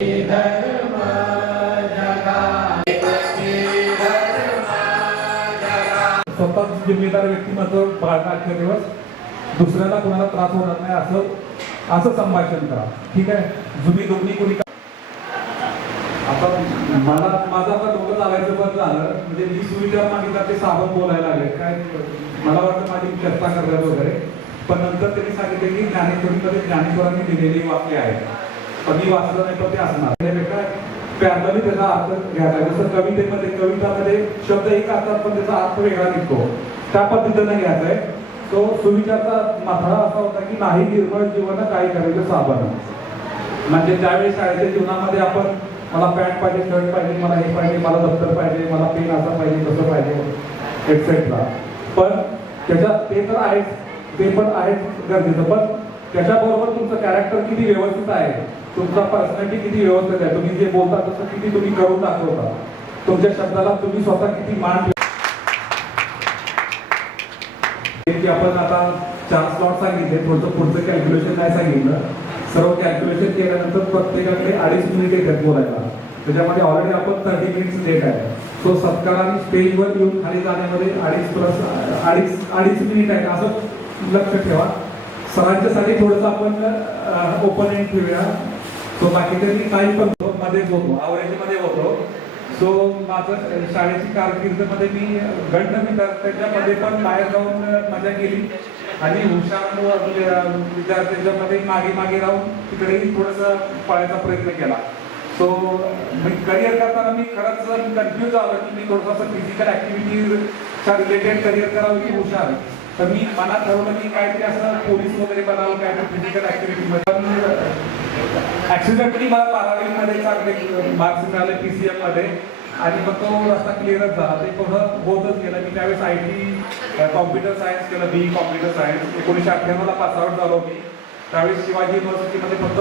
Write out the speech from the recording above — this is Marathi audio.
स्वतःच जिम्मेदार व्यक्तिमत्व बाळगा आजच्या दिवस, दुसऱ्याला कोणाला त्रास होणार नाही असं संभाषण करा. ठीक आहे. तुम्ही दोन्ही कोणी आता माझा आता डोकं चालायचं बंद झालं. म्हणजे मी सुविचार मागितला ते साबण बोलायला लागले. काय मला वाटतं माझी चर्चा करतात वगैरे, पण नंतर त्यांनी सांगितले की ज्ञानेश्वरीमध्ये ज्ञानेश्वरांनी दिलेली वाक्य आहेत, पण मी वाचलं नाही पण ते असणार. त्यापेक्षा पॅरलली त्याचा अर्थ घ्यायचा. जसं कवितामध्ये शब्द एक असतात पण त्याचा अर्थ वेगळा निघतो, त्या पद्धतीनं घ्यायचा आहे. तो सुविचारचा माथळा असा होता की नाही निर्मळ जीवन काही करायचं साबण. म्हणजे त्यावेळी शाळेच्या जीवनामध्ये आपण मला पॅन्ट पाहिजे, शर्ट पाहिजे, मला हे पाहिजे, मला दप्तर पाहिजे, मला पेन असं पाहिजे, तसं पाहिजे, एक्सेट्रा. पण त्याच्यात ते तर आहेच, ते पण आहेच गरजेचं, पण त्याच्याबरोबर तुमचं कॅरेक्टर किती व्यवस्थित आहे, तुमचा पर्सनॅलिटी किती व्यवस्थित आहे, तुम्ही जे बोलता तसं किती तुम्ही करून दाखवता, तुमच्या शब्दाला तुम्ही स्वतः किती मान. आपण आता 4 स्लॉट सांगितले, थोडंसं पुढचं कॅल्क्युलेशन नाही सांगितलं. सर्व कॅल्क्युलेशन केल्यानंतर प्रत्येकाकडे 2.5 मिनिट येतात बोलायला. त्याच्यामध्ये ऑलरेडी आपण 30 मिनिट्स लेट आहे. सो सत्कार आणि स्टेजवर येऊन खाली जाण्यामध्ये 2.5 मिनिट आहे असं लक्ष ठेवा. सरांच्यासाठी थोडंसं आपण ओपन एंड ठेवूया. सो बाकीच्यांनी काही पण मध्येच होतो, आवरेजमध्ये होतो. सो माझं शाळेची कारकिर्दीमध्ये मी गंड त्याच्यामध्ये पण बाहेर जाऊन मजा केली आणि हुशार विद्यार्थ्यांच्यामध्ये मागे राहून तिकडेही थोडंसं पळायचा प्रयत्न केला. सो मी करिअर करताना मी खरंच कन्फ्यूज झालो की मी थोडंसं फिजिकल ॲक्टिव्हिटीच्या रिलेटेड करिअर करावं की हुशार. तर मी मनात ठरवलं की काहीतरी असं पोलीस वगैरे बनावं, काहीतरी फिजिकल ॲक्टिव्हिटीमध्ये. पण ॲक्सिडेंटली मला 12वीमध्ये चांगले मार्क्स मिळाले PCM मध्ये आणि मग तो रस्ता क्लिअरच झाला. ते थोडं होतच गेलं. मी त्यावेळेस IT कॉम्प्युटर सायन्स केलं, BE कॉम्प्युटर सायन्स. 1998ला पास आउट झालो मी. त्यावेळेस शिवाजी युनिव्हर्सिटीमध्ये फक्त